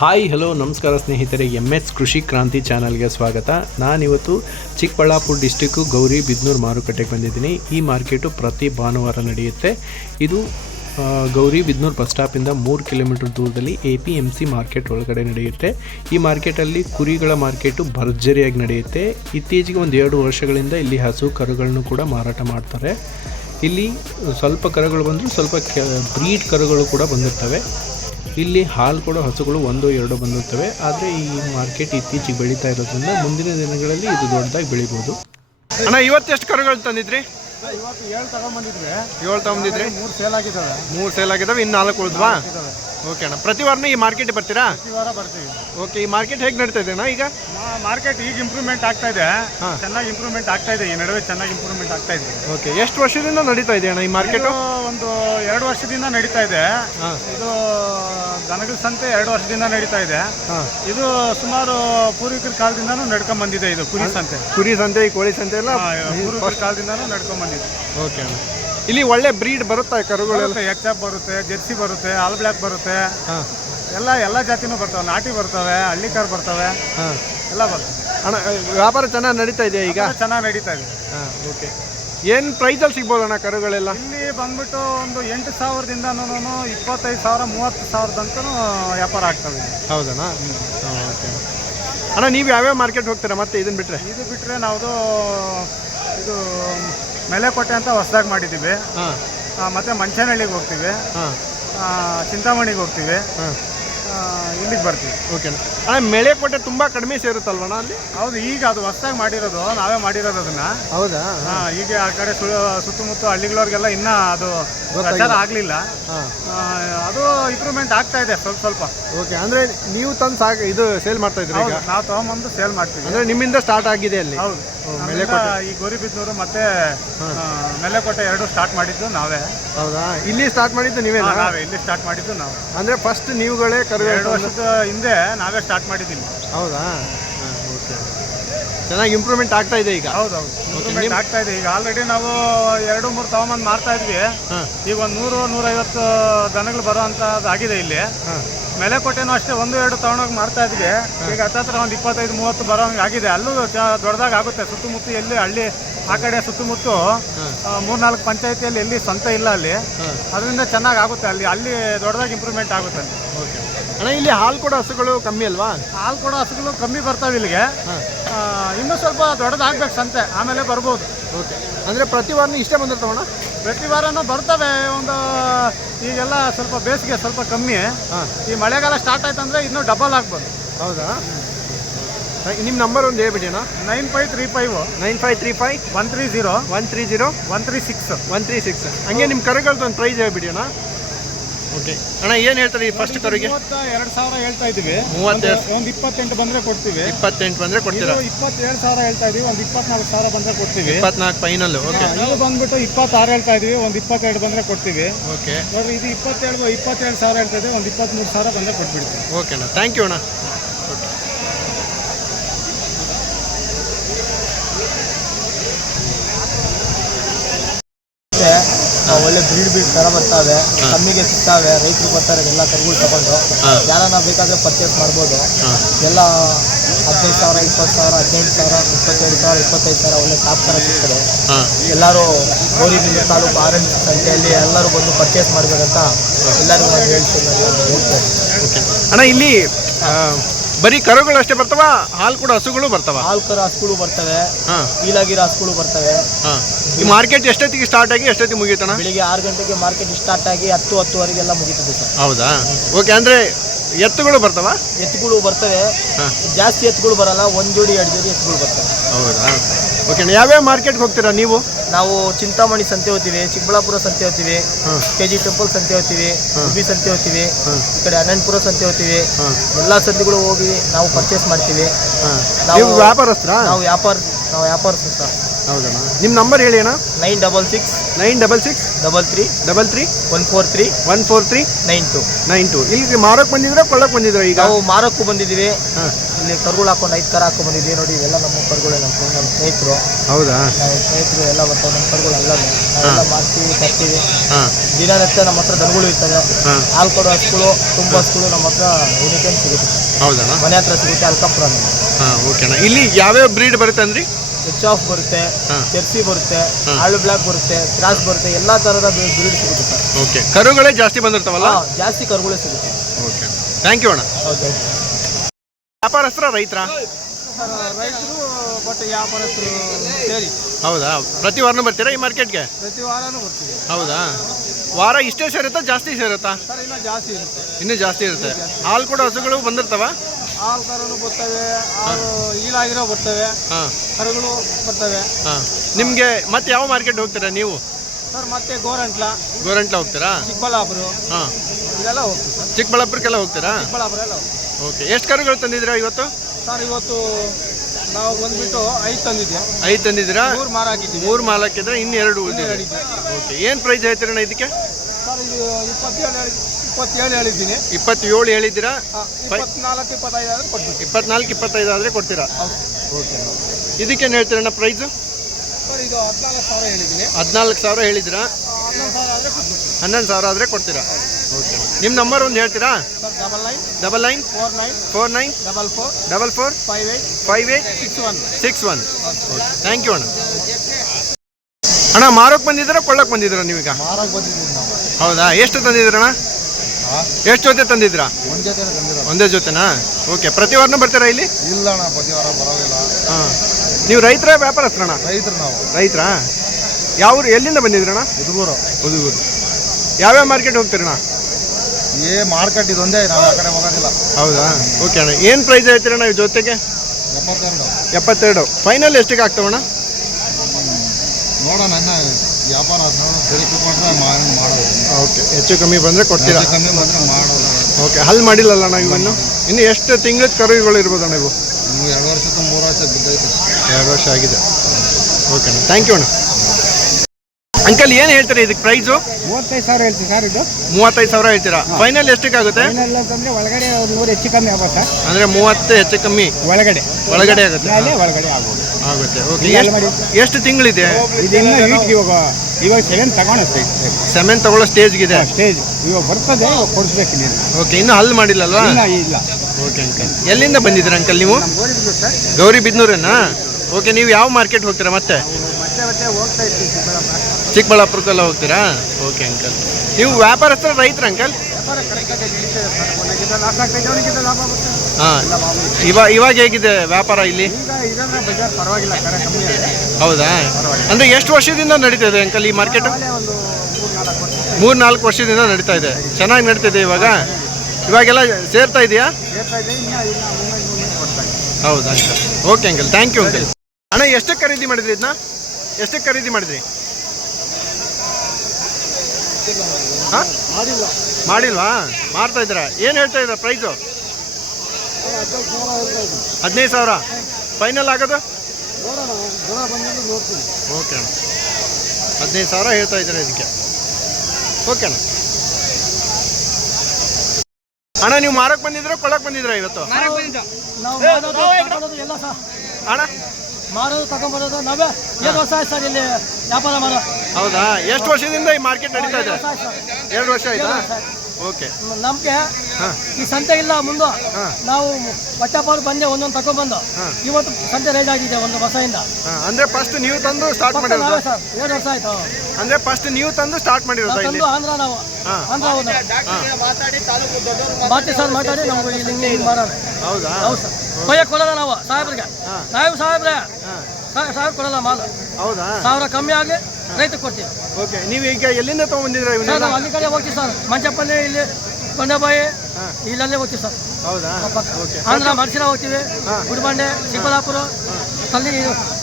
Hi hello ನಮಸ್ಕಾರ ಸ್ನೇಹಿತರೆ, MS ಕೃಷಿ ಕ್ರಾಂತಿ ಚಾನಲ್ಗೆ ಸ್ವಾಗತ. ನಾನಿವತ್ತು ಚಿಕ್ಕಬಳ್ಳಾಪುರ ಡಿಸ್ಟಿಕ್ಕು ಗೌರಿಬಿದನೂರು ಮಾರುಕಟ್ಟೆಗೆ ಬಂದಿದ್ದೀನಿ. ಈ ಮಾರ್ಕೆಟು ಪ್ರತಿ ಭಾನುವಾರ ನಡೆಯುತ್ತೆ. ಇದು ಗೌರಿಬಿದನೂರು ಬಸ್ ಸ್ಟಾಪಿಂದ 3 ಕಿಲೋಮೀಟರ್ ದೂರದಲ್ಲಿ APMC ಮಾರ್ಕೆಟ್ ಒಳಗಡೆ ನಡೆಯುತ್ತೆ. ಈ ಮಾರ್ಕೆಟಲ್ಲಿ ಕುರಿಗಳ ಮಾರ್ಕೆಟು ಭರ್ಜರಿಯಾಗಿ ನಡೆಯುತ್ತೆ. ಇತ್ತೀಚೆಗೆ 1-2 ವರ್ಷಗಳಿಂದ ಇಲ್ಲಿ ಹಸು ಕರುಗಳನ್ನು ಕೂಡ ಮಾರಾಟ ಮಾಡ್ತಾರೆ. ಇಲ್ಲಿ ಸ್ವಲ್ಪ ಕರುಗಳು ಬಂದರೂ ಸ್ವಲ್ಪ ಬ್ರೀಡ್ ಕರುಗಳು ಕೂಡ ಬಂದಿರ್ತವೆ. ಇಲ್ಲಿ ಹಾಲು ಕೂಡ ಹಸುಗಳು 1-2 ಬಂದಿರ್ತವೆ. ಆದರೆ ಈ ಮಾರ್ಕೆಟ್ ಇತ್ತೀಚೆಗೆ ಬೆಳೀತಾ ಇರೋದ್ರಿಂದ ಮುಂದಿನ ದಿನಗಳಲ್ಲಿ ಇದು ದೊಡ್ಡದಾಗಿ ಬೆಳಿಬೋದು. ಅಣ್ಣ, ಇವತ್ತು ಎಷ್ಟು ಕರುಗಳು ತಂದಿದ್ರಿ? ಇವತ್ತು 7 ತಗೊಂಡ್ಬಂದಿದ್ವಿ. 7 ತಗೊಂಡಿದ್ರಿ? 3 ಸೇಲ್ ಆಗಿದ್ದಾವೆ. 3 ಸೇಲ್ ಆಗಿದ್ದಾವೆ, ಇನ್ನು 4 ಉಳಿದ್ವಾ? ಓಕೆ ಅಣ್ಣ, ಪ್ರತಿ ವಾರನೂ ಈ ಮಾರ್ಕೆಟ್ ಬರ್ತೀರಾ? ಪ್ರತಿ ವಾರ ಬರ್ತೀವಿ. ಓಕೆ, ಈ ಮಾರ್ಕೆಟ್ ಹೇಗೆ ನಡೀತಾ ಇದೆ ಅಣ್ಣ ಈಗ? ಮಾರ್ಕೆಟ್ ಈಗ ಇಂಪ್ರೂವ್ಮೆಂಟ್ ಆಗ್ತಾ ಇದೆ. ಚೆನ್ನಾಗಿ ಇಂಪ್ರೂವ್ಮೆಂಟ್ ಆಗ್ತಾ ಇದೆ. ಈ ನಡುವೆ ಚೆನ್ನಾಗಿ ಇಂಪ್ರೂವ್ಮೆಂಟ್ ಆಗ್ತಾ ಇದೆ. ಓಕೆ, ಎಷ್ಟು ವರ್ಷದಿಂದ ನಡೀತಾ ಇದೆ ಅಣ್ಣ ಈ ಮಾರ್ಕೆಟ್? ಒಂದು 2 ವರ್ಷದಿಂದ ನಡೀತಾ ಇದೆ. ಇದು ದನಗಳ ಸಂತೆ 2 ವರ್ಷದಿಂದ ನಡೀತಾ ಇದೆ. ಇದು ಸುಮಾರು ಪೂರ್ವಿಕರ ಕಾಲದಿಂದಾನು ನಡ್ಕೊಂಡ್ ಬಂದಿದೆ. ಇದು ಕುರಿ ಸಂತೆ, ಈ ಕೋಳಿ ಸಂತೆ ಎಲ್ಲ ಪೂರ್ವಿಕರ ಕಾಲದಿಂದಾನು ನಡ್ಕೊಂಡ್ ಬಂದಿದೆ. ಓಕೆ ಅಣ್ಣ, ಇಲ್ಲಿ ಒಳ್ಳೆ ಬ್ರೀಡ್ ಬರುತ್ತಾ ಕರುಗಳೆಲ್ಲ? HF ಬರುತ್ತೆ, ಜೆರ್ಸಿ ಬರುತ್ತೆ, ಆಲ್ ಬ್ಲ್ಯಾಕ್ ಬರುತ್ತೆ, ಎಲ್ಲ ಜಾತಿನೂ ಬರ್ತವೆ. ನಾಟಿ ಬರ್ತವೆ, ಹಳ್ಳಿಕಾರ್ ಬರ್ತವೆ, ಎಲ್ಲ ಬರ್ತವೆ. ಅಣ್ಣ, ವ್ಯಾಪಾರ ಚೆನ್ನಾಗಿ ನಡೀತಾ ಇದೆಯಾ ಈಗ? ಚೆನ್ನಾಗಿ ನಡೀತಾ ಇದೆ. ಓಕೆ, ಏನು ಪ್ರೈಸಲ್ಲಿ ಸಿಗ್ಬೋದಣ್ಣ ಕರುಗಳೆಲ್ಲ? ಇಲ್ಲಿ ಬಂದ್ಬಿಟ್ಟು ಒಂದು 8,000ದಿಂದ 25,000 30,000 ತನಕ ವ್ಯಾಪಾರ ಆಗ್ತವೆ. ಹೌದಣ್ಣ? ಓಕೆ ಅಣ್ಣ, ನೀವು ಯಾವ್ಯಾವ ಮಾರ್ಕೆಟ್ ಹೋಗ್ತೀರಾ ಮತ್ತೆ ಇದನ್ನು ಬಿಟ್ಟರೆ? ಇದು ಬಿಟ್ಟರೆ ನಾವು ಇದು ಮೇಲೆಕೋಟೆ ಅಂತ ಹೊಸದಾಗಿ ಮಾಡಿದ್ದೀವಿ. ಮತ್ತು ಮಂಚನಹಳ್ಳಿಗೆ ಹೋಗ್ತೀವಿ, ಚಿಂತಾಮಣಿಗೆ ಹೋಗ್ತೀವಿ, ಇಲ್ಲಿಗೆ ಬರ್ತೀವಿ. ಓಕೆ ಅಣ್ಣ, ಮೇಲೆಕೋಟೆ ತುಂಬ ಕಡಿಮೆ ಸೇರುತ್ತಲ್ವಣ್ಣ ಅಲ್ಲಿ? ಹೌದು, ಈಗ ಅದು ಹೊಸದಾಗಿ ಮಾಡಿರೋದು, ನಾವೇ ಮಾಡಿರೋದು ಅದನ್ನು. ಹೌದಾ? ಈಗ ಆ ಕಡೆ ಸುತ್ತಮುತ್ತ ಹಳ್ಳಿಗಳವ್ರಿಗೆಲ್ಲ ಇನ್ನೂ ಅದು ಪ್ರಚಾರ ಆಗಲಿಲ್ಲ. ಅದು ಇಂಪ್ರೂವ್ಮೆಂಟ್ ಆಗ್ತಾ ಇದೆ ಸ್ವಲ್ಪ. ಓಕೆ, ಅಂದರೆ ನೀವು ತಂದು ಇದು ಸೇಲ್ ಮಾಡ್ತಾ ಇದ್ರಿ? ನಾವು ತೊಗೊಂಬಂದು ಸೇಲ್ ಮಾಡ್ತೀವಿ. ಅಂದರೆ ನಿಮ್ಮಿಂದ ಸ್ಟಾರ್ಟ್ ಆಗಿದೆ ಅಲ್ಲಿ? ಹೌದು, ಮೇಲೆಕೋಟೆ, ಈ ಗೌರಿಬಿದನೂರು ಮತ್ತೆ ಮೇಲೆಕೋಟೆ 2 ಸ್ಟಾರ್ಟ್ ಮಾಡಿದ್ದು ನಾವೇ. ಹೌದಾ? ಇಲ್ಲಿ ಸ್ಟಾರ್ಟ್ ಮಾಡಿದ್ದು ನೀವೇ? ನಾವೇ ಇಲ್ಲಿ ಸ್ಟಾರ್ಟ್ ಮಾಡಿದ್ದು ನಾವು. ಅಂದರೆ ಫಸ್ಟ್ ನೀವುಗಳೇ 2 ವರ್ಷದ ಹಿಂದೆ ನಾವೇ ಸ್ಟಾರ್ಟ್ ಮಾಡಿದ್ದೀನಿ. ಹೌದಾ? ಓಕೆ, ಚೆನ್ನಾಗಿ ಇಂಪ್ರೂವ್ಮೆಂಟ್ ಆಗ್ತಾ ಇದೆ ಈಗ? ಹೌದೌದು, ಇಂಪ್ರೂವ್ಮೆಂಟ್ ಆಗ್ತಾ ಇದೆ. ಈಗ ಆಲ್ರೆಡಿ ನಾವು 2-3 ತಗೊಂಬಂದು ಮಾರ್ತಾ ಇದ್ವಿ. ಈಗ ಒಂದು 100-150 ದನಗಳು ಬರೋ ಅಂಥದ್ದಾಗಿದೆ ಇಲ್ಲಿ. ಮೇಲೆಕೋಟೆನೂ ಅಷ್ಟೇ 1-2 ತಗೊಂಡೋಗಿ ಮಾರ್ತಾ ಇದ್ವಿ. ಈಗ ಹತ್ತತ್ರ ಒಂದು 25-30 ಬರೋ ಹಂಗೆ ಆಗಿದೆ. ಅಲ್ಲೂ ದೊಡ್ಡದಾಗಿ ಆಗುತ್ತೆ. ಸುತ್ತಮುತ್ತ ಎಲ್ಲಿ ಹಳ್ಳಿ ಆ ಕಡೆ ಸುತ್ತಮುತ್ತ 3-4 ಪಂಚಾಯತಿಯಲ್ಲಿ ಎಲ್ಲಿ ಸ್ವಂತ ಇಲ್ಲ ಅಲ್ಲಿ. ಅದರಿಂದ ಚೆನ್ನಾಗಿ ಆಗುತ್ತೆ. ಅಲ್ಲಿ ದೊಡ್ಡದಾಗಿ ಇಂಪ್ರೂವ್ಮೆಂಟ್ ಆಗುತ್ತೆ ಅಲ್ಲಿ. ಓಕೆ ಅಣ್ಣ, ಇಲ್ಲಿ ಹಾಲು ಕೊಡೋ ಹಸುಗಳು ಕಮ್ಮಿ ಅಲ್ವಾ? ಹಾಲು ಕೊಡೋ ಹಸುಗಳು ಕಮ್ಮಿ ಬರ್ತಾವೆ ಇಲ್ಲಿಗೆ. ಇನ್ನೂ ಸ್ವಲ್ಪ ದೊಡ್ಡದಾಗಬೇಕು ಸಂತೆ, ಆಮೇಲೆ ಬರ್ಬೋದು. ಓಕೆ, ಅಂದರೆ ಪ್ರತಿ ವಾರನೂ ಇಷ್ಟೇ ಬಂದಿರ್ತಾವಣ್ಣ? ಪ್ರತಿ ವಾರನೂ ಬರ್ತವೆ. ಈಗೆಲ್ಲ ಸ್ವಲ್ಪ ಬೇಸಿಗೆ ಸ್ವಲ್ಪ ಕಮ್ಮಿ. ಈ ಮಳೆಗಾಲ ಸ್ಟಾರ್ಟ್ ಆಯ್ತು ಅಂದರೆ ಇನ್ನೂ ಡಬಲ್ ಆಗ್ಬೋದು. ಹೌದಾ? ನಿಮ್ಮ ನಂಬರ್ ಒಂದು ಹೇಳ್ಬಿಡಿ ಅಣ್ಣ. 9535 130 136. ಹಂಗೆ ನಿಮ್ಮ ಕರುಗಳದ್ದು ಒಂದು ಪ್ರೈಸ್ ಹೇಳ್ಬಿಡಿ ಅಣ್ಣ. ಓಕೆ ಅಣ್ಣ, ಏನು ಹೇಳ್ತಾರೆ ಈ ಫಸ್ಟ್ ಕರುಗೆ? 32,000 ಹೇಳ್ತಾ ಇದ್ದೀವಿ. 32. ಒಂದು 28 ಬಂದರೆ ಕೊಡ್ತೀವಿ. 28 ಬಂದರೆ ಕೊಡ್ತೀರಾ? 27,000 ಹೇಳ್ತಾ ಇದ್ದೀವಿ. ಒಂದು 24,000 ಬಂದರೆ ಕೊಡ್ತೀವಿ. 24 ಫೈನಲ್. ಓಕೆ, ಇದು ಬಂದ್ಬಿಟ್ಟು 26 ಹೇಳ್ತಾ ಇದ್ದೀವಿ. ಒಂದು 22 ಬಂದರೆ ಕೊಡ್ತೀವಿ. ಓಕೆ ನೋಡ್ರಿ, ಇದು 27,000 ಹೇಳ್ತಾ ಇದ್ದೀವಿ. ಒಂದು 23,000 ಬಂದರೆ ಕೊಟ್ಬಿಡ್ತೀವಿ. ಓಕೆ ಅಣ್ಣ, ಥ್ಯಾಂಕ್ ಯು ಅಣ್ಣ. ಒಳ್ಳೆ ಬ್ರೀಡ್ ಥರ ಬರ್ತವೆ, ಕಮ್ಮಿಗೆ ಸಿಗ್ತವೆ. ರೈತರು ಬರ್ತಾರೆ ಎಲ್ಲ ಕರುಗಳು ತಗೊಂಡು. ಯಾರನ್ನ ಬೇಕಾದರೆ ಪರ್ಚೇಸ್ ಮಾಡ್ಬೋದು. ಎಲ್ಲ 15,000 20,000 18,000 22,000 25,000 ಒಳ್ಳೆ ಟಾಪ್ ಥರ ಸಿಗ್ತದೆ. ಎಲ್ಲರೂ ಗೌರಿಬಿದನೂರು ತಾಲೂಕು ಆರೆಂಜ್ ಸಂತೆಯಲ್ಲಿ ಎಲ್ಲರೂ ಬಂದು ಪರ್ಚೇಸ್ ಮಾಡಬೇಕಂತ ಎಲ್ಲರಿಗೂ ನಾನು ಹೇಳ್ತೇನೆ. ಓಕೆ ಅಣ್ಣ, ಇಲ್ಲಿ ಬರೀ ಕರುಗಳು ಅಷ್ಟೇ ಬರ್ತವ? ಹಾಲು ಕೂಡ ಹಸುಗಳು ಬರ್ತವ? ಹಾಲು ಕರು ಹಸುಗಳು ಬರ್ತವೆ, ಈಲಾಗಿರೋ ಹಸುಗಳು ಬರ್ತವೆ. ಈ ಮಾರ್ಕೆಟ್ ಎಷ್ಟೊತ್ತಿಗೆ ಸ್ಟಾರ್ಟ್ ಆಗಿ ಎಷ್ಟೊತ್ತಿಗೆ ಮುಗಿಯುತ್ತಣ್ಣ? ಬೆಳಿಗ್ಗೆ 6 ಗಂಟೆಗೆ ಮಾರ್ಕೆಟ್ ಸ್ಟಾರ್ಟ್ ಆಗಿ 10-10:30 ಮುಗಿತದೆ ಸರ್. ಹೌದಾ? ಓಕೆ, ಅಂದರೆ ಎತ್ತುಗಳು ಬರ್ತವ? ಎತ್ತುಗಳು ಬರ್ತವೆ, ಜಾಸ್ತಿ ಎತ್ತುಗಳು ಬರಲ್ಲ. 1 ಜೋಡಿ 2 ಜೋಡಿ ಎತ್ತುಗಳು ಬರ್ತವೆ. ಹೌದಾ? ಓಕೆ, ಯಾವ್ಯಾವ ಮಾರ್ಕೆಟ್ಗೆ ಹೋಗ್ತೀರಾ ನೀವು? ನಾವು ಚಿಂತಾಮಣಿ ಸಂತೆ ಹೋಗ್ತೀವಿ, ಚಿಕ್ಕಬಳ್ಳಾಪುರ ಸಂತೆ ಹೋಗ್ತೀವಿ, KG ಟೆಂಪಲ್ ಸಂತೆ ಹೋಗ್ತೀವಿ, ಉಡುಪಿ ಸಂತೆ ಹೋಗ್ತೀವಿ, ಈ ಕಡೆ ಅನಂತಪುರ ಸಂತೆ ಹೋಗ್ತೀವಿ. ಎಲ್ಲ ಸಂತೆಗಳು ಹೋಗಿ ನಾವು ಪರ್ಚೇಸ್ ಮಾಡ್ತೀವಿ. ನಾವು ವ್ಯಾಪಾರಸ್ಥರ? ನಾವು ವ್ಯಾಪಾರಸ್ಥರು ಸರ್. ಹೌದಣ್ಣ, ನಿಮ್ಮ ನಂಬರ್ ಹೇಳಿ ಅಣ್ಣ. 966 33 143 92. ಇಲ್ಲಿ ಮಾರಕ್ಕೆ ಬಂದಿದ್ರೆ ಕೊಳ್ಳಕ್ಕೆ ಬಂದಿದ್ರೆ? ಈಗ ನಾವು ಮಾರಕ್ಕೂ ಬಂದಿದ್ದೀವಿ. ಇಲ್ಲಿ ಕರುಗಳು ಹಾಕೊಂಡು 5 ಕರು ಹಾಕೊಂಡು ಬಂದಿದ್ದೀವಿ. ನೋಡಿ, ಇವೆಲ್ಲ ನಮ್ಮ ಕರುಗಳೇ. ನಮ್ಮ ಸ್ನೇಹಿತರು. ಹೌದಾ? ನಾವು ಸ್ನೇಹಿತರು ಎಲ್ಲ ಬರ್ತಾರೆ, ನಮ್ಮ ಕರುಗಳು ಎಲ್ಲವೂ ನಾವೆಲ್ಲ ಮಾಡ್ತೀವಿ, ತರ್ತೀವಿ. ಹಾಂ ದಿನನಿತ್ಯ ನಮ್ಮ ಹತ್ರ ದನಗಳು ಇರ್ತವೆ. ಹಾಲು ಕೊಡೋ ಹಸುಗಳು, ತುಂಬ ಹಸುಗಳು ನಮ್ಮ ಹತ್ರ ಏನಕ್ಕೆ ಸಿಗುತ್ತೆ. ಹೌದಣ್ಣ? ಮನೆ ಹತ್ರ ಸಿಗುತ್ತೆ, ಅಲ್ಕಪುರ. ಹಾಂ ಓಕೆ ಅಣ್ಣ. ಇಲ್ಲಿ ಯಾವ್ಯಾವ ಬ್ರೀಡ್ ಬರುತ್ತೆ ಅಂದ್ರಿ? ಎಚ್ ಆಫ್ ಬರುತ್ತೆ, ಜೆರ್ಸಿ ಬರುತ್ತೆ, ಆಳು ಬ್ಲಾಕ್ ಬರುತ್ತೆ, ಕ್ರಾಸ್ ಬರುತ್ತೆ, ಎಲ್ಲ ಥರದ ಬ್ರೀಡ್ ಸಿಗುತ್ತೆ ಸರ್. ಓಕೆ, ಕರುಗಳೇ ಜಾಸ್ತಿ ಬಂದಿರ್ತಾವಲ್ಲ? ಜಾಸ್ತಿ ಕರುಗಳೇ ಸಿಗುತ್ತೆ. ಓಕೆ, ಥ್ಯಾಂಕ್ ಯು ಅಣ್ಣ. ಓಕೆ. ವ್ಯಾಪಾರಸ್ಥರ ರೈತರ? ರೈತರು ಬಟ್ ವ್ಯಾಪಾರಸ್ಥರು ಸೇರಿ. ಹೌದಾ? ಪ್ರತಿ ವಾರನೂ ಬರ್ತೀರಾ ಈ ಮಾರ್ಕೆಟ್ಗೆ? ಪ್ರತಿ ವಾರನೂ ಬರ್ತೀವಿ. ಹೌದಾ? ವಾರ ಇಷ್ಟೇ ಸೇರುತ್ತಾ ಜಾಸ್ತಿ ಸೇರುತ್ತಾ? ಸರ್ ಇನ್ನೂ ಜಾಸ್ತಿ ಇರುತ್ತೆ. ಇನ್ನೂ ಜಾಸ್ತಿ ಇರುತ್ತೆ. ಹಾಲು ಕೂಡ ಹಸುಗಳು ಬಂದಿರ್ತಾವ? ಹಾಲು ಕರುನು ಬರ್ತವೆ, ಹಾಲು ಈಲಾಗಿರೋ ಬರ್ತವೆ, ಹಾಂ, ಕರುಗಳು ಬರ್ತವೆ. ಹಾಂ. ನಿಮಗೆ ಮತ್ತೆ ಯಾವ ಮಾರ್ಕೆಟ್ ಹೋಗ್ತೀರಾ ನೀವು? ಸರ್ ಮತ್ತೆ ಗೋರಂಟ್ಲ ಹೋಗ್ತೀರಾ? ಚಿಕ್ಕಬಳ್ಳಾಪುರ, ಹಾಂ, ಇದೆಲ್ಲ ಹೋಗ್ತೀವಿ ಸರ್. ಚಿಕ್ಕಬಳ್ಳಾಪುರಕ್ಕೆಲ್ಲ ಹೋಗ್ತೀರಾ? ಚಿಕ್ಕಬಳ್ಳಾಪುರ ಎಲ್ಲ ಹೋಗ್ತೀವಿ. ಓಕೆ, ಎಷ್ಟು ಕರುಗಳು ತಂದಿದ್ದೀರಾ ಇವತ್ತು? ಸರ್ ಇವತ್ತು ನಾವು ಬಂದ್ಬಿಟ್ಟು 5 ತಂದಿದ್ದೆ. 5 ತಂದಿದ್ದೀರಾ? 3 ಮಾರ ಹಾಕಿದ್ದೀವಿ. 3 ಮಾಲ್ ಹಾಕಿದ್ರೆ ಇನ್ನು 2 ಉಳಿದಿದೆ. ಓಕೆ, ಏನು ಪ್ರೈಸ್ ಹೇಳ್ತೀರಣ್ಣ ಇದಕ್ಕೆ? ಸರ್ ಇದು 27 ಹೇಳಿದ್ದೀನಿ. 27 ಹೇಳಿದ್ದೀರಾ? 24, 25 ಆದರೆ ಕೊಟ್ಬಿಟ್ಟು. 24, 25 ಆದರೆ ಕೊಡ್ತೀರಾ? ಓಕೆ. ಇದಕ್ಕೇನು ಹೇಳ್ತೀರಣ್ಣ ಪ್ರೈಸು? ಸರ್ ಇದು 14,000 ಹೇಳಿದ್ದೀನಿ. 14,000 ಹೇಳಿದ್ದೀರಾ? 11,000 ಆದರೆ ಕೊಟ್ಬಿಟ್ಟು. 11,000 ಆದರೆ ಕೊಡ್ತೀರಾ? ಓಕೆ. ನಿಮ್ಮ ನಂಬರ್ ಒಂದು ಹೇಳ್ತೀರಾ? ಸರ್ 99 99 49 49 44 44 58 58 61. 61. ಓಕೆ, ಥ್ಯಾಂಕ್ ಯು ಅಣ್ಣ. ಅಣ್ಣ, ಮಾರೋಕ್ಕೆ ಬಂದಿದ್ದೀರಾ ಕೊಳ್ಳಕ್ಕೆ ಬಂದಿದ್ದೀರಾ ನೀವೀಗ? ಮಾರಕ್ಕೆ ಬಂದಿದ್ದೀವಿ ನಾವು. ಹೌದಾ? ಎಷ್ಟು ತಂದಿದ್ದೀರಣ್ಣ? ಎಷ್ಟು ಜೊತೆ ತಂದಿದ್ದೀರಾ? ಒಂದು ಜೊತೆ ತಂದಿರೋ. ಒಂದೇ ಜೊತೆನಾ? ಓಕೆ, ಪ್ರತಿ ವಾರನೂ ಬರ್ತೀರಾ ಇಲ್ಲಿ? ಇಲ್ಲ ಅಣ್ಣ, ಪ್ರತಿ ವಾರ ಬರೋದಿಲ್ಲ. ಹಾಂ. ನೀವು ರೈತರ ವ್ಯಾಪಾರಸ್ಥರಣ್ಣ? ರೈತರು ನಾವು. ರೈತರಾ? ಯಾವ ಎಲ್ಲಿಂದ ಬಂದಿದ್ದೀರಣ್ಣ? ಹುಡುಗರು. ಯಾವ್ಯಾವ ಮಾರ್ಕೆಟ್ ಹೋಗ್ತೀರಣ್ಣ? ಮಾರ್ಕೆಟ್ ಇದೊಂದೇ, ನಾವು ಆ ಕಡೆ ಹೋಗೋದಿಲ್ಲ. ಹೌದಾ? ಓಕೆ ಅಣ್ಣ. ಏನು ಪ್ರೈಸ್ ಹೇಳ್ತೀರಣ್ಣ ಈ ಜೊತೆಗೆ? 72. ಫೈನಲ್ ಎಷ್ಟಿಗೆ ಆಗ್ತಾವಣ್ಣ? ನೋಡೋಣ, ನನ್ನ ವ್ಯಾಪಾರ ಮಾಡೋದು. ಓಕೆ, ಹೆಚ್ಚು ಕಮ್ಮಿ ಬಂದರೆ ಕೊಡ್ತೀರಾ? ಕಮ್ಮಿ ಬಂದರೆ ಮಾಡೋದು. ಓಕೆ, ಹಲ್ ಮಾಡಿಲ್ಲಲ್ಲ ಅಣ್ಣ ಇವನ್ನು? ಇನ್ನು ಎಷ್ಟು ತಿಂಗಳ ಕರುಗಳು ಇರ್ಬೋದಣ್ಣ ಇವು? 2 ವರ್ಷಕ್ಕೆ 3 ವರ್ಷ ಬಿದ್ದೈತೆ. 2 ವರ್ಷ ಆಗಿದೆ. ಓಕೆ ಅಣ್ಣ, ಥ್ಯಾಂಕ್ ಯು ಅಣ್ಣ. ಅಂಕಲ್, ಏನು ಹೇಳ್ತೀರಾ ಇದಕ್ಕೆ ಪ್ರೈಸು? 35,000 ಹೇಳ್ತೀವಿ ಸರ್. ಇದು 35,000 ಹೇಳ್ತೀರಾ? ಫೈನಲ್ ಎಷ್ಟಕ್ಕೆ ಆಗುತ್ತೆ? ಫೈನಲ್ ಅಂತಂದ್ರೆ ಒಳಗಡೆ 100 ಹೆಚ್ಚು ಕಮ್ಮಿ ಆಗುತ್ತೆ. ಅಂದರೆ 30 ಹೆಚ್ಚು ಕಮ್ಮಿ ಒಳಗಡೆ ಆಗುತ್ತೆ. ಒಳಗಡೆ ಆಗೋದು ಆಗುತ್ತೆ. ಓಕೆ, ಎಷ್ಟು ತಿಂಗಳಿದೆ ಇದು? ಇನ್ನು ವೀಟ್ಗೆ ಇವಾಗ 7 ತಗೊಂಡು ಸೆಮೆನ್ ತಗೊಳ್ಳೋ ಸ್ಟೇಜ್ಗಿದೆ. ಸ್ಟೇಜ್ ಇವಾಗ ಬರ್ತದೆ, ಇವಾಗ ಕೊಡಿಸ್ಬೇಕು ನೀನು. ಓಕೆ, ಇನ್ನೂ ಹಲ್ ಮಾಡಿಲ್ಲಲ್ವಾ? ಇಲ್ಲ. ಓಕೆ ಅಂಕಲ್, ಎಲ್ಲಿಂದ ಬಂದಿದ್ದೀರಾ ಅಂಕಲ್ ನೀವು? ಗೌರಿಬಿದನೂರೇನಾ? ಓಕೆ, ನೀವು ಯಾವ ಮಾರ್ಕೆಟ್ ಹೋಗ್ತೀರಾ ಮತ್ತೆ? ಮತ್ತೆ ಹೋಗ್ತಾ ಇರ್ತೀವಿ ಚಿಕ್ಕಬಳ್ಳಾಪುರಕ್ಕೆಲ್ಲ ಹೋಗ್ತೀರಾ? ಓಕೆ ಅಂಕಲ್, ನೀವು ವ್ಯಾಪಾರಸ್ಥರ ರೈತರ ಅಂಕಲ್? ಹಾಂ. ಇವಾಗ ಹೇಗಿದೆ ವ್ಯಾಪಾರ ಇಲ್ಲಿ? ಪರವಾಗಿಲ್ಲ, ಕಮ್ಮಿ. ಹೌದಾ? ಅಂದರೆ ಎಷ್ಟು ವರ್ಷದಿಂದ ನಡೀತಾ ಇದೆ ಅಂಕಲ್ ಈ ಮಾರ್ಕೆಟು? 3-4 ವರ್ಷದಿಂದ ನಡೀತಾ ಇದೆ. ಚೆನ್ನಾಗಿ ನಡೀತಿದೆ ಇವಾಗೆಲ್ಲ ಸೇರ್ತಾ ಇದೆಯಾ? ಹೌದಾ uncle? Okay uncle, thank you uncle. ಅಣ್ಣ, ಎಷ್ಟಕ್ಕೆ ಖರೀದಿ ಮಾಡಿದ್ರಿ ಇದನ್ನ? ಎಷ್ಟಕ್ಕೆ ಖರೀದಿ ಮಾಡಿದ್ರಿ? ಹಾಂ, ಮಾಡಿಲ್ವಾ? ಮಾರ್ತಾ ಇದ್ದೀರಾ? ಏನು ಹೇಳ್ತಾ ಇದ್ದೀರಾ ಪ್ರೈಸು? 15,000 ಫೈನಲ್ ಆಗೋದು? ಓಕೆ ಅಣ್ಣ, 15,000 ಹೇಳ್ತಾ ಇದ್ದೀರಾ ಇದಕ್ಕೆ. ಓಕೆ ಅಣ್ಣ. ಅಣ್ಣ, ನೀವು ಮಾರಕ್ಕೆ ಬಂದಿದ್ರೆ ಕೊಳ್ಳಕ್ಕೆ ಬಂದಿದ್ದೀರಾ ಇವತ್ತು? ಅಣ್ಣ, ಮಾರೋದು ತಗೊಂಡ್ಬರೋದು ನಾವೇ 2 ವರ್ಷ ಆಯ್ತು ಸರ್ ಇಲ್ಲಿ ವ್ಯಾಪಾರ ಮಾಡೋ. ಹೌದಾ? ಎಷ್ಟು ವರ್ಷದಿಂದ ಈ ಮಾರ್ಕೆಟ್ ನಡೀತಾ ಇದೆ? 2 ವರ್ಷ ಆಯ್ತಾ? ಓಕೆ. ನಮ್ಗೆ ಈ ಸಂತೆ ಇಲ್ಲ ಮುಂದೆ. ನಾವು ಬಟ್ಟೆಪಾರು ಬಂದೆ ಒಂದೊಂದು ತಗೊಂಡ್ಬಂದು ಇವತ್ತು ಸಂತೆ ರೈಸ್ ಆಗಿದೆ 1 ವರ್ಷದಿಂದ. ಅಂದ್ರೆ ಫಸ್ಟ್ ನೀವು ತಂದು ಸ್ಟಾರ್ಟ್ ಮಾಡಿರೋದು? ಸರ್ 2 ವರ್ಷ ಆಯ್ತು. ಅಂದ್ರೆ ಫಸ್ಟ್ ನೀವು ತಂದು ಸ್ಟಾರ್ಟ್ ಮಾಡಿರೋದು ಇಲ್ಲಿ? ಆಂಧ್ರ, ನಾವು ಆಂಧ್ರ ಮಾತಿ ಸರ್ ಮಾತಾಡಿ ನಮ್ಗೆ ಇಲ್ಲಿ ಮಾರೋಣ. ಹೌದಾ? ಹೌದು ಸರ್. ಕೊಯ್ಯಕ್ಕೆ ಕೊಡೋಲ್ಲ ನಾವು ಸಾಹೇಬ್ರಿಗೆ. ಸಾಹೇಬ್ರೆ ಸಾಹೇಬ್ ಕೊಡಲ್ಲ ಮಾಲ್. ಹೌದಾ? 1000 ಕಮ್ಮಿ ಆಗಲಿ ರೈತಕ್ಕೆ ಕೊಡ್ತೀವಿ. ಓಕೆ, ನೀವು ಈಗ ಎಲ್ಲಿಂದ ತೊಗೊಂಡಿದ್ದೀರಾ? ಸರ್ ನಾವು ಅಲ್ಲಿ ಕಡೆ ಹೋಗ್ತೀವಿ ಸರ್. ಮಂಚಪ್ಪಲ್ಲಿ, ಇಲ್ಲಿ ಕೊಂಡಬಾಯಿ, ಇಲ್ಲಲ್ಲೇ ಹೋಗ್ತೀವಿ ಸರ್. ಹೌದಾ? ಆಂಧ್ರ ಮಡಿಸಿರ ಹೋಗ್ತೀವಿ, ಗುಡಿಬಂಡೆ, ಚಿಕ್ಕಬಳ್ಳಾಪುರ ಅಲ್ಲಿ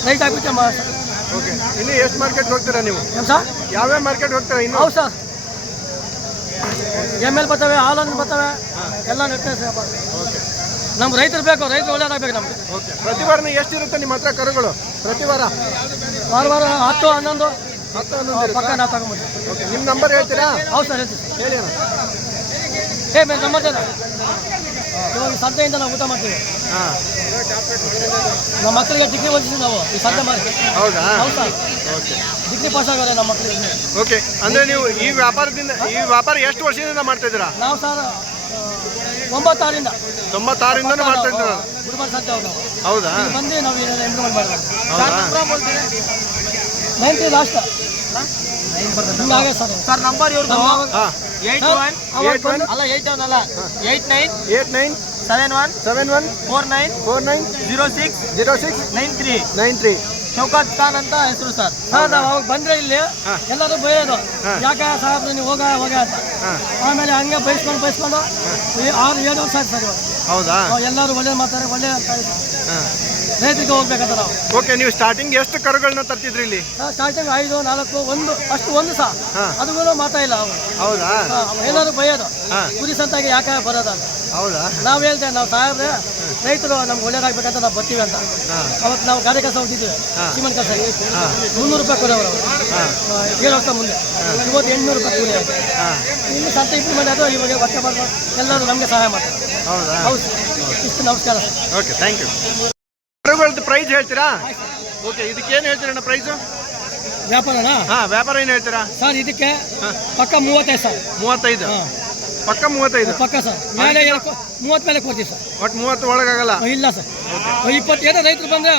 ರೈತ ಆಗ್ಬಿಟ್ಟು ಸರ್. ಓಕೆ, ಇನ್ನು ಎಷ್ಟು ಮಾರ್ಕೆಟ್ ಹೋಗ್ತೀರಾ ನೀವು? ಏನು ಸರ್? ಯಾವ್ಯಾವ ಮಾರ್ಕೆಟ್ ಹೋಗ್ತೀರಾ ಇನ್ನು? ಹೌದು ಸರ್. ಎಮ್.ಎಲ್ ಬರ್ತವೆ, ಹಾಲನ್ನು ಬರ್ತವೆ, ಎಲ್ಲ ನಡ್ತೇವೆ ಸರ್. ಓಕೆ, ನಮ್ಗೆ ರೈತರು ಬೇಕು, ರೈತರು ಒಳ್ಳೇದಾಗಬೇಕು ನಮಗೆ. ಓಕೆ, ಪ್ರತಿ ವಾರ ಎಷ್ಟಿರುತ್ತೆ ನಿಮ್ಮ ಹತ್ರ ಕರುಗಳು? ಪ್ರತಿ ವಾರ ವಾರ 10, 11 ಪಕ್ಕ ನಾವು ತಗೊಂಡ್ಬಿಡ್ತೀವಿ. ಓಕೆ, ನಿಮ್ಮ ನಂಬರ್ ಹೇಳ್ತೀರಾ? ಹೌದು ಸರ್, ಹೇಳ್ತೀವಿ. ಹೇಳಿ ಅಣ್ಣ. ನಂಬರ್ ಜನ ಇವಾಗ ಸಂತೆಯಿಂದ ನಾವು ಊಟ ಮಾಡ್ತೀವಿ. ಹಾಂ, ನಮ್ಮ ಮಕ್ಕಳಿಗೆ ಡಿಗ್ರಿ ಓದಿಸಿ ನಾವು ಈ ಸಂತೆ ಮಾಡಿ. ಹೌದಾ? ಹೌದು ಸರ್, ಓಕೆ ಡಿಗ್ರಿ ಪಾಸ್ ಆಗೋರೆ ನಮ್ಮ ಮಕ್ಕಳಿಗೆ. ಓಕೆ, ಅಂದರೆ ನೀವು ಈ ವ್ಯಾಪಾರ ಎಷ್ಟು ವರ್ಷದಿಂದ ಮಾಡ್ತಾ ಇದ್ದೀರಾ? ನಾವು ಸರ್ 96ರಿಂದ 96ರಿಂದನೂ ಮಾಡ್ತಾ ಇದ್ದೀರಾ? ಗುರುವಾರ ಸಂತೆ ಅವ್ರು ನಾವು ಹೌದಾ? ಇಲ್ಲಿ ಬಂದು ನಾವು ಇಂಪ್ರೂವ್ಮೆಂಟ್ ಮಾಡಬೇಕು. ಹೌದಾ? 90 ಲಾಸ್ಟ್ ಹಿಂಗಾಗೆ ಸರ್. ಸರ್ ನಂಬರ್ ಇವ್ರದ್ದು ಹಾಂ 81 ಅಲ್ಲ 81 ಅಲ್ಲ 89 89 71 71 49 49 06 06 93 93. ಶೌಕತ್ ಖಾನ್ ಅಂತ ಹೆಸರು ಸರ್. ಸರ್ ನಾವು ಅವಾಗ ಬಂದ್ರೆ ಇಲ್ಲಿ ಎಲ್ಲರೂ ಬೈಯೋದು, ಯಾಕೆ ಸಾಹೇಬ್ರು ನೀವು ಹೋಗ ಅಂತ. ಆಮೇಲೆ ಹಂಗೆ ಬೈಸ್ಕೊಂಡು 6-7 ವರ್ಷ ಆಯ್ತು ಸರ್ ಇವಾಗ. ಹೌದಾ? ಎಲ್ಲರೂ ಒಳ್ಳೆ ಮಾತಾರೆ, ಒಳ್ಳೆ ಹಾಂ. ರೈತರಿಗೆ ಹೋಗ್ಬೇಕಂತ ನಾವು. ಓಕೆ, ನೀವು ಸ್ಟಾರ್ಟಿಂಗ್ ಎಷ್ಟು ಕರುಗಳನ್ನ ತರ್ತಿದ್ರಿ ಇಲ್ಲಿ? ಸ್ಟಾರ್ಟಿಂಗ್ 5, 4, 1 ಅಷ್ಟು ಒಂದು ಸಹ ಅದು ಮಾತಾ ಇಲ್ಲ ಅವ್ರು. ಹೌದಾ? ಎಲ್ಲರೂ ಬೈಯೋದು ಹಾ. ಕುರಿ ಸಂತಾಗಿ ಯಾಕೆ ಬರೋದು ಅಂತ. ಹೌದಾ? ನಾವು ಹೇಳ್ತೇವೆ, ನಾವು ಸಾಹೇಬ್ರೆ ರೈತರು ನಮ್ಗೆ ಒಳ್ಳೇದಾಗ್ಬೇಕಂತ ನಾವು ಬರ್ತೀವಿ ಅಂತ. ಅವತ್ತು ನಾವು ಗಾಡಿ ಕೆಲಸ ಹೋಗ್ತಿದ್ವಿ, ಸಿಮೆಂಟ್ ಕೆಲಸ 300 ರೂಪಾಯಿ ಕೊಡೋರು 7 ವರ್ಷ ಮುಂದೆ. ಇವತ್ತು 800 ರೂಪಾಯಿ ಕೂಲಿ ಆಯ್ತು. ಇನ್ನು ಸಂತೆ ಇಂಪ್ರೂವ್ಮೆಂಟ್ ಆದರೂ ಇವಾಗ ವರ್ಷ ಬರ್ಬೋದು, ಎಲ್ಲರೂ ನಮಗೆ ಸಹಾಯ ಮಾಡ್ತಾರೆ. ಹೌದಾ? ಹೌದು ಇಷ್ಟು ನಮಸ್ಕಾರ ಸರ್. Okay, thank you. ಕರುಗಳದ್ದು ಪ್ರೈಸ್ ಹೇಳ್ತೀರಾ? ಓಕೆ, ಇದಕ್ಕೇನು ಹೇಳ್ತೀರಣ್ಣ ಪ್ರೈಸು? ವ್ಯಾಪಾರನಾ? ಹಾಂ, ವ್ಯಾಪಾರ ಏನು ಹೇಳ್ತೀರಾ ಸರ್? ಇದಕ್ಕೆ ಪಕ್ಕ 35 ಸರ್. 35? ಪಕ್ಕ 35? ಪಕ್ಕ ಸರ್. ಮೇಲೆ 30 ಮೇಲೆ ಕೊಡ್ತೀವಿ ಸರ್. ಒಟ್ಟು 30 ಒಳಗಾಗಲ್ಲ? ಇಲ್ಲ ಸರ್. 20 ಏನೋ ರೈತರು ಬಂದರೆ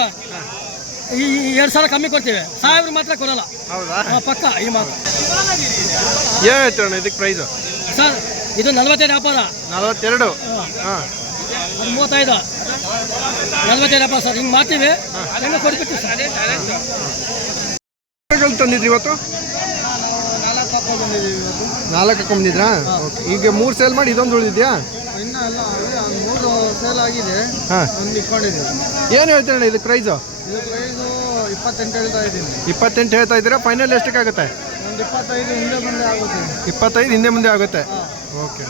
ಈ 2,000 ಕಮ್ಮಿ ಕೊಡ್ತೀವಿ, ಸಾಹೇಬ್ರು ಮಾತ್ರ ಕೊಡಲ್ಲ. ಹೌದಾ? ಪಕ್ಕ ಈ ಮಾತು. ಏನು ಹೇಳ್ತೀರಣ್ಣ ಇದಕ್ಕೆ ಪ್ರೈಸು? ಸರ್ ಇದು 45 ವ್ಯಾಪಾರ. 42? ಹಾಂ. ಅದು 35, 45 ವ್ಯಾಪಾರ ಸರ್. ಹಿಂಗೆ ಮಾಡ್ತೀವಿ, ಹೆಂಗೆ ಕೊಟ್ಬಿಡ್ತೀವಿ ಸರ್. ಕರುಗಳು ತಂದಿದ್ರಿ ಇವತ್ತು? 4 ಹಾಕೊಂಬಂದಿದ್ರಾ? ಓಕೆ, ಈಗ 3 ಸೇಲ್ ಮಾಡಿ ಇದೊಂದು ಉಳಿದಿದ್ಯಾ? ಇನ್ನೂ ಎಲ್ಲ 3 ಸೇಲ್ ಆಗಿದೆ, ಹಾಂ. ಒಂದು ಇಟ್ಕೊಂಡಿದ್ದೀವಿ. ಏನು ಹೇಳ್ತೀರಣ್ಣ ಇದಕ್ಕೆ ಪ್ರೈಸು? ಇದು ಪ್ರೈಸು 28 ಹೇಳ್ತಾ ಇದ್ದೀನಿ. 28 ಹೇಳ್ತಾ ಇದ್ದೀರಾ? ಫೈನಲ್ ಎಷ್ಟಕ್ಕಾಗುತ್ತೆ? ಒಂದು 25 ಹಿಂದೆ ಮುಂದೆ ಆಗುತ್ತೆ. 25 ಹಿಂದೆ ಮುಂದೆ ಆಗುತ್ತೆ. ಓಕೆ,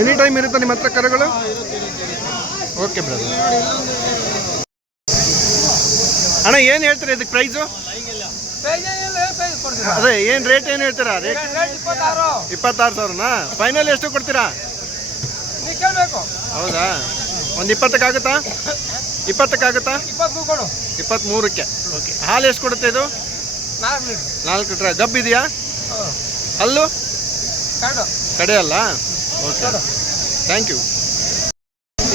ಎನಿ ಟೈಮ್ ಇರುತ್ತೆ ನಿಮ್ಮ ಹತ್ರ ಕರುಗಳು? Okay brother. ಅಣ್ಣ ಏನು ಹೇಳ್ತೀರಾ ಇದಕ್ಕೆ ಪ್ರೈಸು? ಅದೇ ಏನು ರೇಟ್ ಏನು ಹೇಳ್ತೀರಾ? ರೇಟ್ 26,000ನಾ? ಫೈನಲ್ ಎಷ್ಟು ಕೊಡ್ತೀರಾ? ಹೌದಾ? ಒಂದು 20ಕ್ಕಾಗುತ್ತಾ? 20ಕ್ಕಾಗುತ್ತಾ? 23ಕ್ಕೆ. ಓಕೆ, ಹಾಲು ಎಷ್ಟು ಕೊಡುತ್ತೆ ಇದು? 4 ಲೀಟ್ರ್. ಗಬ್ ಇದೆಯಾ? ಅಲ್ಲೂ ಕಡೆ ಅಲ್ಲ? Okay, thank you.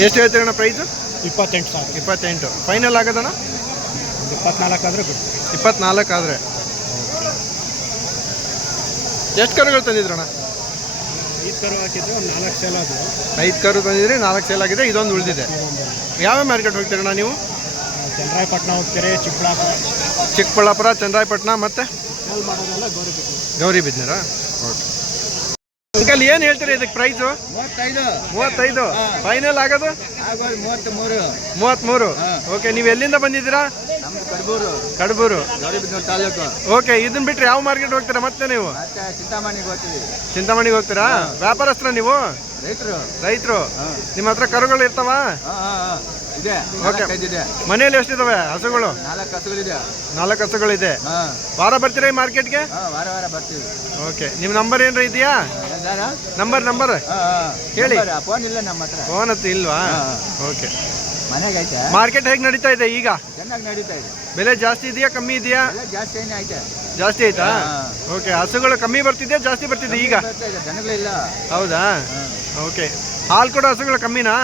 ಎಷ್ಟು ಹೇಳ್ತೀರಣ್ಣ ಪ್ರೈಸು? 28 ಸಾವಿರ. 28. ಫೈನಲ್ ಆಗೋದಣ್ಣ? 24 ಆದರೆ ಬಿಟ್ಟು. 24 ಆದರೆ. ಎಷ್ಟು ಕರುಗಳು ತಂದಿದ್ರಣ್ಣ? 5 ಕರು ಹಾಕಿದ್ದು, 4 ಸೇಲ್ ಆದವು. 5 ಕರು ತಂದಿದ್ರಿ, 4 ಸೇಲ್ ಆಗಿದೆ, ಇದೊಂದು ಉಳಿದಿದೆ. ಯಾವ ಮಾರ್ಕೆಟ್ ಹೋಗ್ತೀರಣ್ಣ ನೀವು? ಚನ್ನರಾಯಪಟ್ಟಣ ಹೋಗ್ತಾರೆ, ಚಿಕ್ಕಬಳ್ಳಾಪುರ, ಚನ್ನರಾಯಪಟ್ಟಣ, ಮತ್ತೆ ಗೌರಿಬಿದನೂರಾ? ಓಕೆ. ಅಂಕಲ್ ಏನು ಹೇಳ್ತೀರಿ ಇದಕ್ಕೆ ಪ್ರೈಸು? 35. ಫೈನಲ್ ಆಗೋದು? 33. ಓಕೆ, ನೀವು ಎಲ್ಲಿಂದ ಬಂದಿದ್ದೀರಾ? ಕಡಬೂರು ತಾಲೂಕು. ಓಕೆ, ಇದನ್ನ ಬಿಟ್ಟರೆ ಯಾವ ಮಾರ್ಕೆಟ್ ಹೋಗ್ತೀರಾ ಮತ್ತೆ ನೀವು? ಚಿಂತಾಮಣಿಗೆ ಹೋಗ್ತೀರಾ? ವ್ಯಾಪಾರಸ್ಥರ ನೀವು? ರೈತರು. ನಿಮ್ಮ ಹತ್ರ ಕರುಗಳು ಇರ್ತಾವ? ಓಕೆ, ಮನೆಯಲ್ಲಿ ಎಷ್ಟಿದಾವೆ ಹಸುಗಳು? 4 ಹಸುಗಳಿದೆ. ವಾರ ಬರ್ತೀರಾ ಈ ಮಾರ್ಕೆಟ್ಗೆ? ಓಕೆ, ನಿಮ್ಮ ನಂಬರ್ ಏನಾರ ಇದೆಯಾ? ನಂಬರ್ ಹೇಳಿ. ಫೋನ್ ಇಲ್ಲ ನಮ್ಮ ಹತ್ರ. ಫೋನ್ ಹತ್ರ ಇಲ್ವಾ? ಓಕೆ. ಮನೆಗೆ ಐತೆ. ಮಾರ್ಕೆಟ್ ಹೇಗೆ ನಡೀತಾ ಇದೆ ಈಗ? ಚೆನ್ನಾಗಿ ನಡೀತಾ ಇದೆ. ಬೆಲೆ ಜಾಸ್ತಿ ಇದೆಯಾ ಕಮ್ಮಿ ಇದೆಯಾ? ಜಾಸ್ತಿ ಏನೇ ಐತೆ. ಜಾಸ್ತಿ ಆಯ್ತಾ? ಓಕೆ, ಹಸುಗಳು ಕಮ್ಮಿ ಬರ್ತಿದೆ ಜಾಸ್ತಿ ಬರ್ತಿದೆ ಈಗ? ಜನಗಳಿಲ್ಲ. ಹೌದಾ? ಓಕೆ, ಹಾಲು ಕೊಡೋ ಹಸುಗಳು ಕಮ್ಮಿನಾ?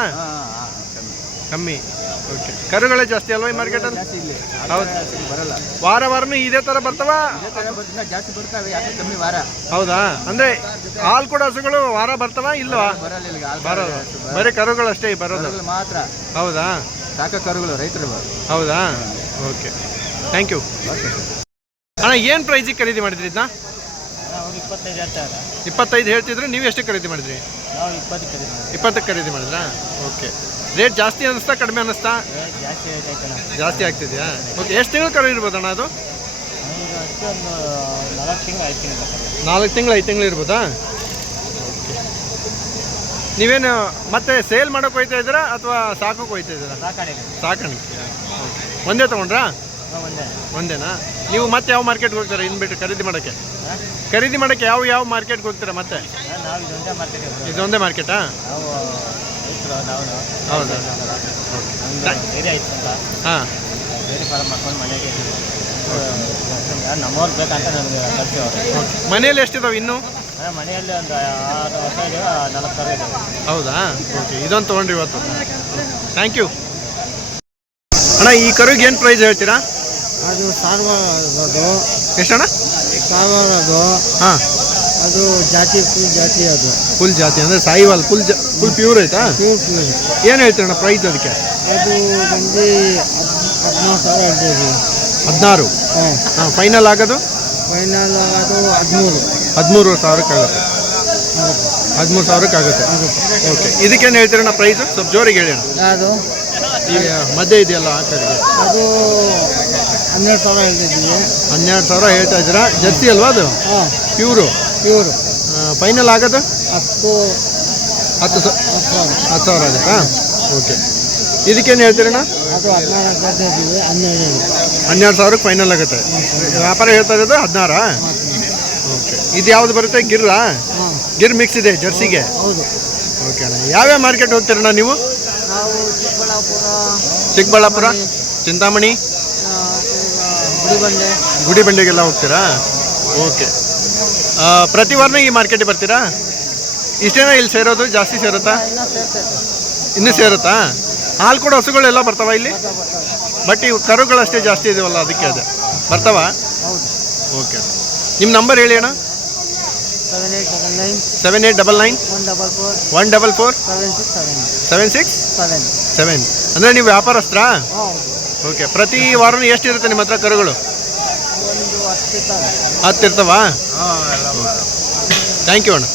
ಕಮ್ಮಿ. ಓಕೆ, ಕರುಗಳೇ ಜಾಸ್ತಿ ಅಲ್ವಾ ಈ ಮಾರ್ಕೆಟಲ್ಲಿ? ಹೌದು. ಬರಲ್ಲ. ವಾರನೂ ಇದೇ ಥರ ಬರ್ತಾವ? ಜಾಸ್ತಿ ಬರ್ತಾವೆ, ಯಾಕೆ ಕಮ್ಮಿ ವಾರ. ಹೌದಾ? ಅಂದರೆ ಹಾಲು ಕೊಡೋ ಹಸುಗಳು ವಾರ ಬರ್ತಾವ ಇಲ್ವಾ? ಬರೋದು ಬರೀ ಕರುಗಳು ಅಷ್ಟೇ ಬರೋದು ಮಾತ್ರ. ಹೌದಾ? ಸಾಕ ಕರುಗಳು ರೈತರು. ಹೌದಾ? Okay, thank you. ಅಣ್ಣ ಏನು ಪ್ರೈಸಿಗೆ ಖರೀದಿ ಮಾಡಿದ್ರಿ ಇದನ್ನ? 25 ಹೇಳ್ತಿದ್ರು, ನೀವು ಎಷ್ಟು ಖರೀದಿ ಮಾಡಿದ್ರಿ? 20ಕ್ಕೆ ಖರೀದಿ ಮಾಡಿದ್ರಾ? ಓಕೆ, ರೇಟ್ ಜಾಸ್ತಿ ಅನ್ನಿಸ್ತಾ ಕಡಿಮೆ ಅನ್ನಿಸ್ತಾ? ಜಾಸ್ತಿ ಆಗ್ತಿದೆಯಾ? ಓಕೆ, ಎಷ್ಟು ತಿಂಗಳು ಕರು ಇರ್ಬೋದಣ್ಣ ಅದು? 4 ತಿಂಗಳು 5 ತಿಂಗಳು ಇರ್ಬೋದಾ? ಓಕೆ, ನೀವೇನು ಮತ್ತೆ ಸೇಲ್ ಮಾಡೋಕೆ ಹೋಯ್ತಾ ಇದ್ದೀರಾ ಅಥವಾ ಸಾಕೋಕೆ ಹೋಯ್ತಾ ಇದ್ದೀರಾ? ಸಾಕಾಣಿಕೆ. ಒಂದೇ ತೊಗೊಂಡ್ರಾ? ಒಂದೇನಾ? ನೀವು ಮತ್ತೆ ಯಾವ ಮಾರ್ಕೆಟ್ಗೆ ಹೋಗ್ತೀರಾ ಇನ್ನು ಬಿಟ್ಟು ಖರೀದಿ ಮಾಡೋಕ್ಕೆ? ಯಾವ ಮಾರ್ಕೆಟ್ಗೆ ಹೋಗ್ತೀರಾ ಮತ್ತೆ? ಇದೊಂದೇ ಮಾರ್ಕೆಟಾ? ಹೌದಾ ಏರಿಯಾ ಇತ್ತು ಅಂತ ಹಾಂ ಡೈರಿ ಫಾರ್ಮ್ ಮಾಡ್ಕೊಂಡು ಮನೆಗೆ ನಮ್ಮವ್ರು ಬೇಕಂತ ನನಗೆ ಕಳಿಸಿ ಮನೇಲಿ ಎಷ್ಟಿದಾವೆ ಇನ್ನೂ? ಮನೆಯಲ್ಲಿ ಒಂದು 6 ವರ್ಷ ಇದೆ, 4 ಕರು ಇದೆ. ಹೌದಾ ಓಕೆ, ಇದೊಂದು ತೊಗೊಂಡ್ರಿ ಇವತ್ತು. ಥ್ಯಾಂಕ್ ಯು ಅಣ್ಣ. ಈ ಕರುಗೆ ಏನು ಪ್ರೈಸ್ ಹೇಳ್ತೀರಾ? ಅದು ಸಾರ್ವಾರದು ಎಷ್ಟಣ್ಣ? ಸಾರ್ವಾರದು ಹಾಂ, ಅದು ಜಾತಿ ಫುಲ್ ಜಾತಿ ಅದು ಫುಲ್ ಜಾತಿ ಅಂದರೆ ಸಾಯಿವಾಲ್ ಫುಲ್ ಫುಲ್ ಪ್ಯೂರ್ ಐತಾ? Pure pure. ಏನು ಹೇಳ್ತೀರಣ್ಣ ಪ್ರೈಸ್ ಅದಕ್ಕೆ? ಅದು ಬಂದು 14,000 ಹೇಳ್ತೀವಿ. 16. ಹಾಂ, ಹಾಂ, ಫೈನಲ್ ಆಗೋದು ಫೈನಲ್ ಅದು 13. 13,000 ಆಗುತ್ತೆ. 13,000 ಆಗುತ್ತೆ. ಓಕೆ, ಇದಕ್ಕೇನು ಹೇಳ್ತೀರಣ್ಣ ಪ್ರೈಸು? ಸ್ವಲ್ಪ ಜೋರಿಗೆ ಹೇಳಿ ಅಣ್ಣ. ಅದು ಈಗ ಮಧ್ಯೆ ಇದೆಯಲ್ಲ ಆ ಕಡೆಗೆ ಅದು 12,000 ಹೇಳ್ತಿದ್ವಿ. 12,000 ಹೇಳ್ತಾ ಇದ್ದೀರಾ? ಜರ್ಸಿ ಅಲ್ವಾ ಅದು? ಹಾಂ, ಪ್ಯೂರು. ಪ್ಯೂರು. ಫೈನಲ್ ಆಗೋದು 10,000. 10,000 ಆಗುತ್ತಾ? ಓಕೆ, ಇದಕ್ಕೇನು ಹೇಳ್ತೀರಣ್ಣ? ಅದು 14 ಹೇಳ್ತಿದ್ವಿ, 12. 12,000 ಫೈನಲ್ ಆಗುತ್ತೆ. ವ್ಯಾಪಾರ ಹೇಳ್ತಾ ಇರೋದು 16. ಓಕೆ, ಇದು ಯಾವುದು ಬರುತ್ತೆ? ಗಿರ್ರಾ? ಹಾಂ, ಗಿರ್ ಮಿಕ್ಸ್ ಇದೆ ಜರ್ಸಿಗೆ. ಹೌದು. ಓಕೆ ಅಣ್ಣ. ಯಾವ್ಯಾವ ಮಾರ್ಕೆಟ್ ಹೋಗ್ತೀರಣ್ಣ ನೀವು? ನಾವು ಚಿಕ್ಕಬಳ್ಳಾಪುರ, ಚಿಕ್ಕಬಳ್ಳಾಪುರ, ಚಿಂತಾಮಣಿ, ಗುಡಿಬಂಡೆ. ಗುಡಿಬಂಡೆಗೆಲ್ಲ ಹೋಗ್ತೀರಾ? ಓಕೆ, ಪ್ರತಿ ವಾರನೂ ಈ ಮಾರ್ಕೆಟಿಗೆ ಬರ್ತೀರಾ? ಇಷ್ಟೇನಾ ಇಲ್ಲಿ ಸೇರೋದು? ಜಾಸ್ತಿ ಸೇರುತ್ತಾ? ಇನ್ನೂ ಸೇರುತ್ತಾ? ಹಾಲು ಕೂಡ ಹಸುಗಳೆಲ್ಲ ಬರ್ತಾವ ಇಲ್ಲಿ? ಬಟ್ ಇವು ಕರುಗಳಷ್ಟೇ ಜಾಸ್ತಿ ಇದೆಯಲ್ಲ, ಅದಕ್ಕೆ ಅದು ಬರ್ತಾವ? ಹೌದು. ಓಕೆ, ನಿಮ್ಮ ನಂಬರ್ ಹೇಳಿ ಅಣ್ಣ. 7899 7899 144 144 7677. 7677. ಅಂದರೆ ನೀವು ವ್ಯಾಪಾರಸ್ಥರಾ? ಹೌದು. ಓಕೆ, ಪ್ರತಿ ವಾರನೂ ಎಷ್ಟಿರುತ್ತೆ ನಿಮ್ಮ ಹತ್ರ ಕರುಗಳು? ಒಂದು 10 ಇರ್ತಾವೆ. 10 ಇರ್ತಾವಾ? ಥ್ಯಾಂಕ್ ಯು ಅಣ್ಣ.